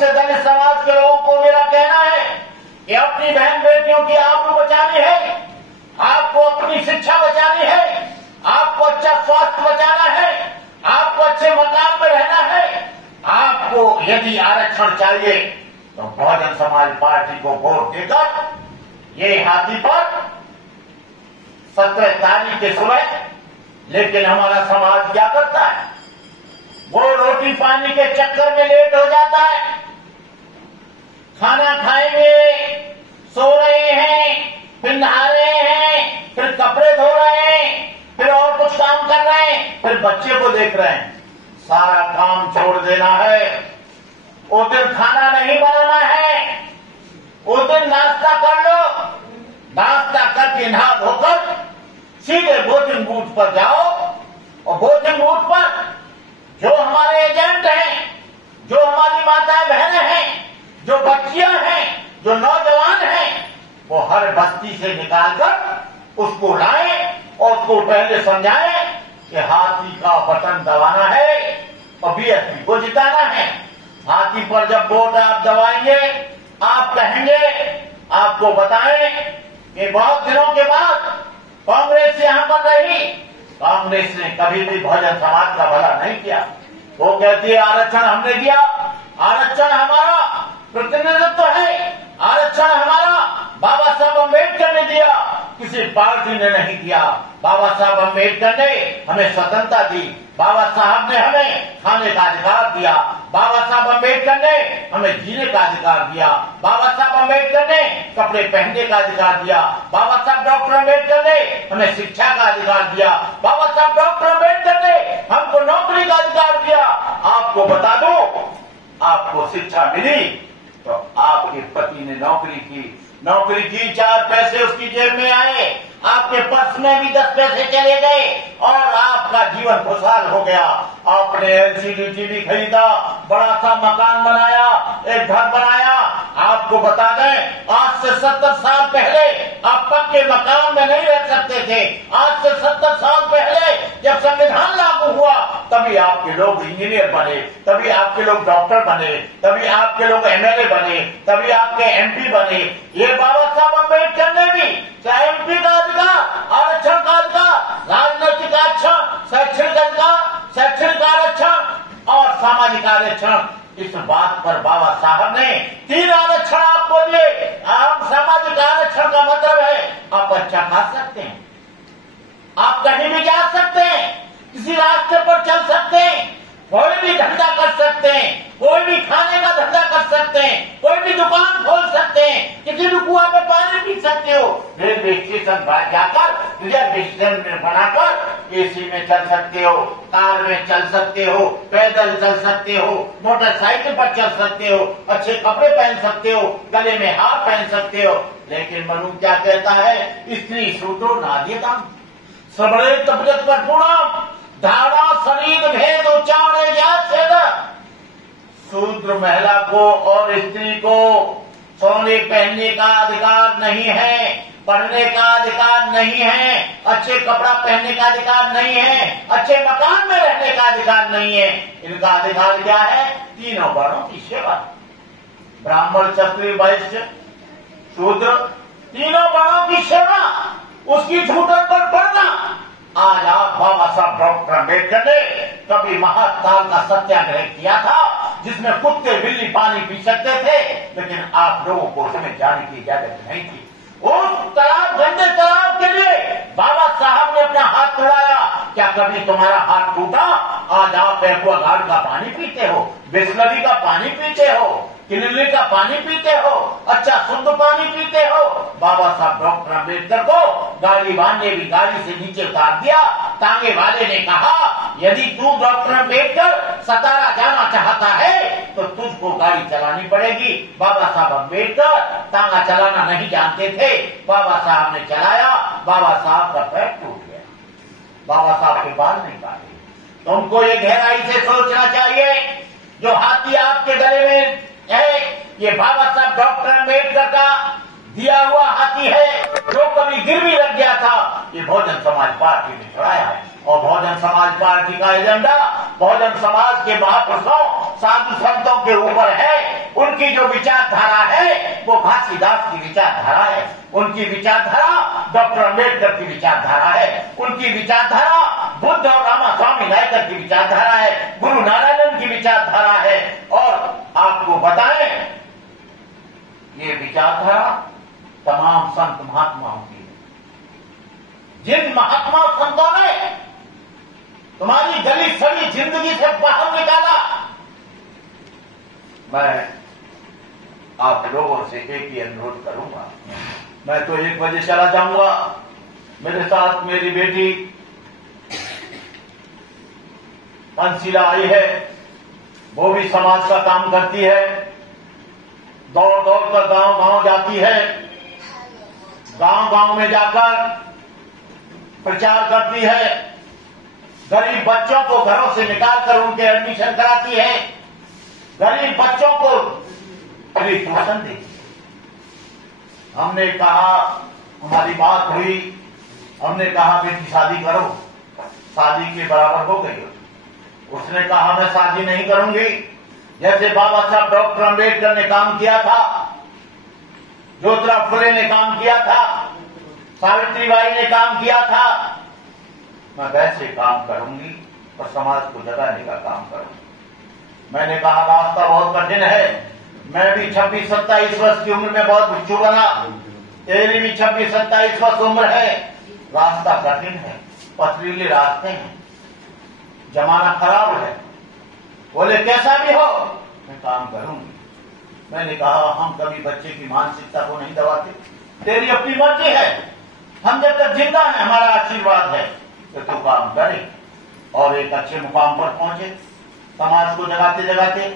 से दलित समाज के लोगों को मेरा कहना है कि अपनी बहन बेटियों की आबरू बचानी है, आपको अपनी शिक्षा बचानी है, आपको अच्छा स्वास्थ्य बचाना है, आपको अच्छे मकान में रहना है। आपको यदि आरक्षण चाहिए तो बहुजन समाज पार्टी को वोट देकर ये हाथी पर 17 तारीख के सुबह। लेकिन हमारा समाज क्या करता है, वो रोटी पानी के चक्कर में लेट हो जाता है। खाना खाएंगे, सो रहे हैं, फिर नहा रहे हैं, फिर कपड़े धो रहे हैं, फिर और कुछ काम कर रहे हैं, फिर बच्चे को देख रहे हैं। सारा काम छोड़ देना है। उस दिन खाना नहीं बनाना है, उस दिन नाश्ता कर लो। नाश्ता करके नहा धोकर सीधे वोटिंग बूथ पर जाओ और वोटिंग बूथ पर जो हमारे एजेंट हैं, जो हमारी माताएं बहनें हैं, जो बच्चियां हैं, जो नौजवान हैं, वो हर बस्ती से निकालकर उसको लाएं और उसको पहले समझाएं कि हाथी का बटन दबाना है और बीएसपी को जिताना है। हाथी पर जब वोट आप दबाएंगे, आप कहेंगे, आपको बताएं कि बहुत दिनों के बाद कांग्रेस यहां पर रही। कांग्रेस ने कभी भी बहुजन समाज का भला नहीं किया। वो कहती है आरक्षण हमने दिया, आरक्षण हमारा प्रतिनिधित्व है, आरक्षण हमारा बाबा साहब अम्बेडकर ने दिया, किसी पार्टी ने नहीं दिया। बाबा साहब अम्बेडकर ने हमें स्वतंत्रता दी, बाबा साहब ने हमें खाने का अधिकार दिया, बाबा साहब अम्बेडकर ने हमें जीने का अधिकार दिया, बाबा साहब अम्बेडकर ने कपड़े पहनने का अधिकार दिया, बाबा साहब डॉक्टर अम्बेडकर ने हमें शिक्षा का अधिकार दिया, बाबा साहब डॉक्टर अम्बेडकर ने हमको नौकरी का अधिकार दिया। आपको बता दो, आपको शिक्षा मिली तो आपके पति ने नौकरी की, 4 पैसे उसकी जेब में आए, आपके पर्स में भी 10 पैसे चले गए और आपका जीवन खुशहाल हो गया। आपने एलसीडी टीवी खरीदा, बड़ा सा मकान बनाया, एक घर बनाया। आपको बता दें, आज से 70 साल पहले आप पक्के मकान में नहीं रह सकते थे। आज से 70 साल पहले जब संविधान लागू हुआ तभी आपके लोग इंजीनियर बने, तभी आपके लोग डॉक्टर बने, तभी आपके लोग एमएलए बने, तभी आपके एमपी बने। ये बाबा साहब अम्बेडकर ने भी चाहे एमपी का अधिकार, आरक्षण का अधिकार, राजनैतिक आरक्षण, शैक्षणिक अधिकार, शैक्षणिक आरक्षण और सामाजिक आरक्षण, इस बात पर बाबा साहब ने 3 आरक्षण आपको दिए। आप सामाजिक आरक्षण का मतलब है आप अच्छा खा सकते हैं, आप कहीं भी जा सकते हैं, किसी रास्ते पर चल सकते हैं, कोई भी धंधा कर सकते हैं, कोई भी खाने का धंधा कर सकते हैं, कोई भी दुकान खोल सकते हैं, किसी भी कुआं में पानी पी सकते हो, रेलवे स्टेशन पर जाकर रिजर्वेशन में बनाकर एसी में चल सकते हो, कार में चल सकते हो, पैदल चल सकते हो, मोटरसाइकिल पर चल सकते हो, अच्छे कपड़े पहन सकते हो, गले में हार पहन सकते हो। लेकिन मनु क्या कहता है, स्त्री शूद्रो नाद्यताम् सबरे तबजत पर पूर्णम धारा शरीर भेद उच्चारण याद। शूद्र महिला को और स्त्री को सोने पहनने का अधिकार नहीं है, पढ़ने का अधिकार नहीं है, अच्छे कपड़ा पहनने का अधिकार नहीं है, अच्छे मकान में रहने का अधिकार नहीं है। इनका अधिकार क्या है? 3 वर्णों की सेवा, ब्राह्मण क्षत्रिय वैश्य शूद्र, 3 वर्णों की सेवा, उसकी झूठन पर पड़ना। आज आप बाबा साहब डॉक्टर अम्बेडकर ने कभी महाकाल का सत्याग्रह किया था जिसमें कुत्ते बिल्ली पानी पी सकते थे, लेकिन आप लोगों को उसमें जाने की इजाजत नहीं थी। उस तालाब, गंदे तालाब के लिए बाबा साहब ने अपना हाथ उड़ाया। क्या कभी तुम्हारा हाथ टूटा? आज आप एक्वागार्ड का पानी पीते हो, बिस्लरी का पानी पीते हो, किनले का पानी पीते हो, अच्छा शुद्ध पानी पीते हो। बाबा साहब डॉक्टर अम्बेडकर को गाड़ी वाले भी गाड़ी से नीचे उतार दिया। तांगे वाले ने कहा, यदि तू डॉक्टर अम्बेडकर सतारा जाना चाहता है तो तुझको गाड़ी चलानी पड़ेगी। बाबा साहब अम्बेडकर तांगा चलाना नहीं जानते थे, बाबा साहब ने चलाया, बाबा साहब का पैर टूट गया, बाबा साहब के बाल नहीं काटे। तुमको ये गहराई से सोचना चाहिए, जो हाथी आपके गले में है ये बाबा साहब डॉक्टर अम्बेडकर का दिया हुआ हाथी है, जो कभी गिरवी लग गया था, ये बहुजन समाज पार्टी ने छुड़ाया है। और बहुजन समाज पार्टी का एजेंडा बहुजन समाज के महापुरुषों, साधु संतों के ऊपर है। उनकी जो विचारधारा है वो घासीदास की विचारधारा है, उनकी विचारधारा डॉक्टर अम्बेडकर की विचारधारा है, उनकी विचारधारा बुद्ध और रामास्वामी नायकर की विचारधारा है, गुरु नारायण की विचारधारा है। और आपको बताएं, ये विचारधारा तमाम संत महात्माओं की है। जिन महात्मा संतों ने तुम्हारी गली सड़ी जिंदगी से बाहर निकाला, मैं आप लोगों से एक ही अनुरोध करूंगा। मैं तो 1 बजे चला जाऊंगा, मेरे साथ मेरी बेटी अंशिला आई है, वो भी समाज का काम करती है, दौड़ दौड़ कर गांव गांव जाती है, गांव गांव में जाकर प्रचार करती है, गरीब बच्चों को घरों से निकालकर उनके एडमिशन कराती है, गरीब बच्चों को फ्री ट्यूशन देती है। हमने कहा, हमारी बात हुई, हमने कहा बेटी शादी करो, शादी के बराबर हो गई। उसने कहा मैं शादी नहीं करूंगी। जैसे बाबा साहब डॉक्टर अम्बेडकर ने काम किया था, ज्योतिराव फुले ने काम किया था, सावित्रीबाई ने काम किया था, मैं वैसे काम करूंगी और समाज को जगाने का काम करूंगी। मैंने कहा रास्ता बहुत कठिन है, मैं भी 26-27 वर्ष की उम्र में बहुत भिक्षु बना, तेरी भी 26-27 वर्ष उम्र है, रास्ता कठिन है, पथरीले रास्ते हैं, जमाना खराब है। बोले कैसा भी हो मैं काम करूंगी। मैंने कहा हम कभी बच्चे की मानसिकता को नहीं दबाते, तेरी अपनी मर्जी है, हम जब तक जिंदा हैं हमारा आशीर्वाद है तो तू काम करे। और एक अच्छे मुकाम पर पहुंचे समाज को जगाते जगाते।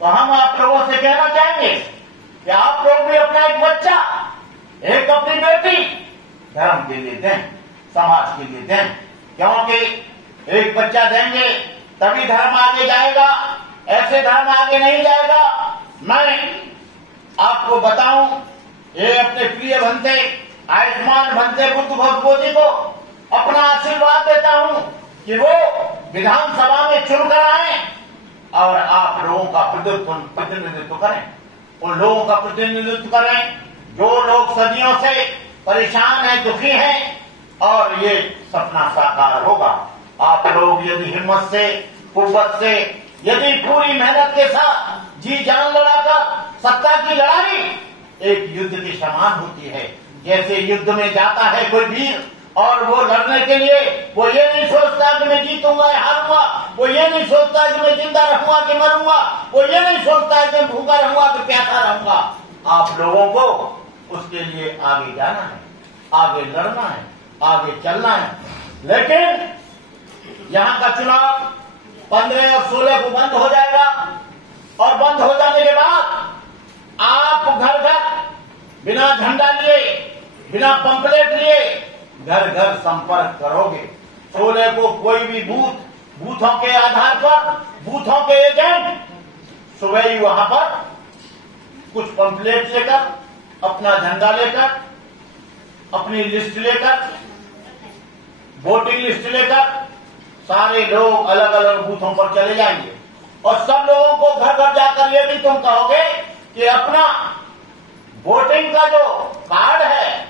तो हम आप लोगों से कहना चाहेंगे कि आप लोग भी अपना एक बच्चा, एक अपनी बेटी धर्म के लिए दें, समाज के लिए दें, क्योंकि एक बच्चा देंगे तभी धर्म आगे जाएगा, ऐसे धर्म आगे नहीं जाएगा। मैं आपको बताऊं, ये अपने प्रिय बनते आयुष्मान बनते बुद्ध भगवती को अपना आशीर्वाद देता हूं कि वो विधानसभा में चुनकर आए और आप लोगों का प्रतिनिधित्व करें, उन लोगों का प्रतिनिधित्व करें जो लोग सदियों से परेशान हैं, दुखी हैं, और ये सपना साकार होगा। आप लोग यदि हिम्मत से, कुव्वत से, यदि पूरी मेहनत के साथ जी जान लड़ाकर, सत्ता की लड़ाई एक युद्ध के समान होती है। जैसे युद्ध में जाता है कोई वीर और वो लड़ने के लिए वो ये नहीं सोचता कि मैं जीतूंगा या हारूंगा, वो ये नहीं सोचता कि मैं जिंदा रहूंगा कि मरूंगा, वो ये नहीं सोचता कि मैं भूखा रहूंगा कि प्यासा रहूंगा। आप लोगों को उसके लिए आगे जाना है, आगे लड़ना है, आगे चलना है। लेकिन यहाँ का चुनाव 15 और 16 को बंद हो जाएगा और बंद हो जाने के बाद आप घर घर बिना झंडा लिए, बिना पंपलेट लिए घर घर संपर्क करोगे। 16 को कोई भी बूथों के आधार पर, बूथों के एजेंट सुबह ही वहां पर कुछ पंपलेट लेकर, अपना झंडा लेकर, अपनी लिस्ट लेकर, वोटिंग लिस्ट लेकर सारे लोग अलग अलग बूथों पर चले जाएंगे और सब लोगों को घर घर जाकर ये भी तुम कहोगे कि अपना वोटिंग का जो कार्ड है,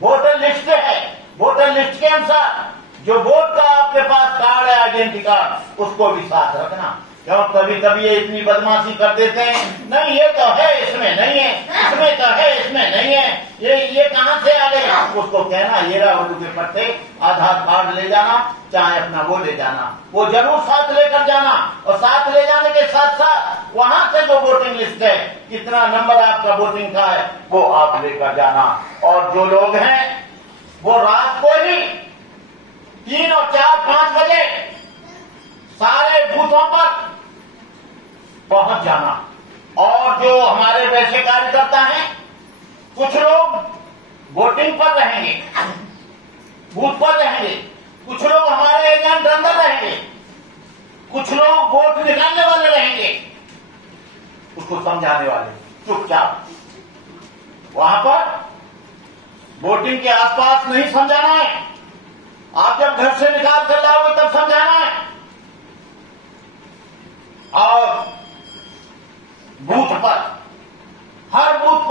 वोटर लिस्ट है, वोटर लिस्ट के अनुसार जो वोट का आपके पास कार्ड है, आइडेंटिटी कार्ड, उसको भी साथ रखना। क्यों कभी कभी ये इतनी बदमाशी कर देते हैं, नहीं ये तो है इसमें नहीं है, इसमें तो है इसमें नहीं है, ये कहां से आ गए। उसको कहना ये राहुल के पत्ते, आधार कार्ड ले जाना, चाहे अपना वो ले जाना, वो जरूर साथ लेकर जाना। और साथ ले जाने के साथ साथ वहां से जो वोटिंग लिस्ट है, कितना नंबर आपका वोटिंग का है, वो आप लेकर जाना। और जो लोग हैं वो रात को ही 3 और 4, 5 बजे सारे बूथों पर पहुंच जाना। और जो हमारे वैसे कार्यकर्ता हैं, कुछ लोग वोटिंग पर रहेंगे, बूथ पर रहेंगे, कुछ लोग हमारे एजेंट अंदर रहेंगे, कुछ लोग वोट निकालने वाले रहेंगे, उसको समझाने वाले चुपचाप वहां पर वोटिंग के आसपास नहीं समझाना है। आप जब घर से निकाल कर लाओगे तब समझाना है। और बूथ पर हर बूथ